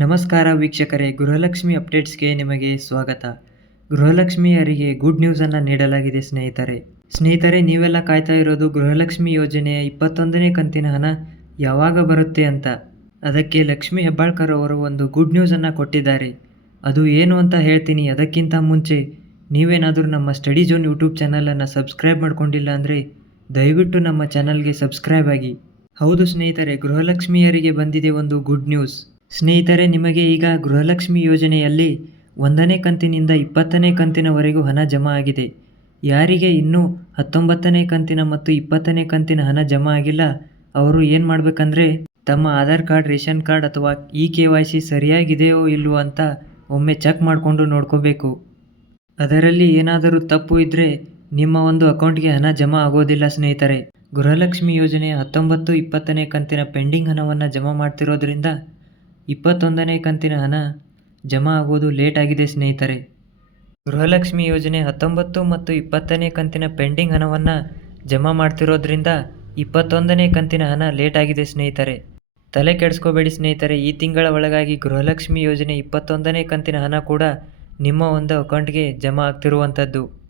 ನಮಸ್ಕಾರ ವೀಕ್ಷಕರೇ, ಗೃಹಲಕ್ಷ್ಮಿ ಅಪ್ಡೇಟ್ಸ್ಗೆ ನಿಮಗೆ ಸ್ವಾಗತ. ಗೃಹಲಕ್ಷ್ಮಿಯರಿಗೆ ಗುಡ್ ನ್ಯೂಸನ್ನು ನೀಡಲಾಗಿದೆ ಸ್ನೇಹಿತರೆ. ಸ್ನೇಹಿತರೆ, ನೀವೆಲ್ಲ ಕಾಯ್ತಾ ಇರೋದು ಗೃಹಲಕ್ಷ್ಮಿ ಯೋಜನೆಯ ಇಪ್ಪತ್ತೊಂದನೇ ಕಂತಿನ ಹಣ ಯಾವಾಗ ಬರುತ್ತೆ ಅಂತ. ಅದಕ್ಕೆ ಲಕ್ಷ್ಮಿ ಹೆಬ್ಬಾಳ್ಕರ್ ಅವರು ಒಂದು ಗುಡ್ ನ್ಯೂಸನ್ನು ಕೊಟ್ಟಿದ್ದಾರೆ. ಅದು ಏನು ಅಂತ ಹೇಳ್ತೀನಿ ಅದಕ್ಕಿಂತ ಮುಂಚೆ, ನೀವೇನಾದರೂ ನಮ್ಮ ಸ್ಟಡಿ ಜೋನ್ ಯೂಟ್ಯೂಬ್ ಚಾನಲನ್ನು ಸಬ್ಸ್ಕ್ರೈಬ್ ಮಾಡ್ಕೊಂಡಿಲ್ಲ ಅಂದರೆ ದಯವಿಟ್ಟು ನಮ್ಮ ಚಾನಲ್ಗೆ ಸಬ್ಸ್ಕ್ರೈಬ್ ಆಗಿ. ಹೌದು ಸ್ನೇಹಿತರೆ, ಗೃಹಲಕ್ಷ್ಮಿಯರಿಗೆ ಬಂದಿದೆ ಒಂದು ಗುಡ್ ನ್ಯೂಸ್. ಸ್ನೇಹಿತರೆ, ನಿಮಗೆ ಈಗ ಗೃಹಲಕ್ಷ್ಮಿ ಯೋಜನೆಯಲ್ಲಿ ಒಂದನೇ ಕಂತಿನಿಂದ ಇಪ್ಪತ್ತನೇ ಕಂತಿನವರೆಗೂ ಹಣ ಜಮಾ ಆಗಿದೆ. ಯಾರಿಗೆ ಇನ್ನೂ ಹತ್ತೊಂಬತ್ತನೇ ಕಂತಿನ ಮತ್ತು ಇಪ್ಪತ್ತನೇ ಕಂತಿನ ಹಣ ಜಮಾ ಆಗಿಲ್ಲ, ಅವರು ಏನು ಮಾಡಬೇಕಂದ್ರೆ, ತಮ್ಮ ಆಧಾರ್ ಕಾರ್ಡ್, ರೇಷನ್ ಕಾರ್ಡ್ ಅಥವಾ ಇ ಕೆ ವೈ ಸಿ ಸರಿಯಾಗಿದೆಯೋ ಇಲ್ಲವೋ ಅಂತ ಒಮ್ಮೆ ಚೆಕ್ ಮಾಡಿಕೊಂಡು ನೋಡ್ಕೋಬೇಕು. ಅದರಲ್ಲಿ ಏನಾದರೂ ತಪ್ಪು ಇದ್ದರೆ ನಿಮ್ಮ ಒಂದು ಅಕೌಂಟ್ಗೆ ಹಣ ಜಮಾ ಆಗೋದಿಲ್ಲ ಸ್ನೇಹಿತರೆ. ಗೃಹಲಕ್ಷ್ಮಿ ಯೋಜನೆಯ ಹತ್ತೊಂಬತ್ತು, ಇಪ್ಪತ್ತನೇ ಕಂತಿನ ಪೆಂಡಿಂಗ್ ಹಣವನ್ನು ಜಮಾ ಮಾಡ್ತಿರೋದ್ರಿಂದ ಇಪ್ಪತ್ತೊಂದನೇ ಕಂತಿನ ಹಣ ಜಮಾ ಆಗೋದು ಲೇಟ್ ಆಗಿದೆ ಸ್ನೇಹಿತರೆ. ಗೃಹಲಕ್ಷ್ಮಿ ಯೋಜನೆ ಹತ್ತೊಂಬತ್ತು ಮತ್ತು ಇಪ್ಪತ್ತನೇ ಕಂತಿನ ಪೆಂಡಿಂಗ್ ಹಣವನ್ನು ಜಮಾ ಮಾಡ್ತಿರೋದ್ರಿಂದ ಇಪ್ಪತ್ತೊಂದನೇ ಕಂತಿನ ಹಣ ಲೇಟ್ ಆಗಿದೆ ಸ್ನೇಹಿತರೆ. ತಲೆ ಕೆಡಿಸ್ಕೋಬೇಡಿ ಸ್ನೇಹಿತರೆ, ಈ ತಿಂಗಳ ಒಳಗಾಗಿ ಗೃಹಲಕ್ಷ್ಮಿ ಯೋಜನೆ ಇಪ್ಪತ್ತೊಂದನೇ ಕಂತಿನ ಹಣ ಕೂಡ ನಿಮ್ಮ ಒಂದು ಅಕೌಂಟ್ಗೆ ಜಮಾ ಆಗ್ತಿರುವಂಥದ್ದು.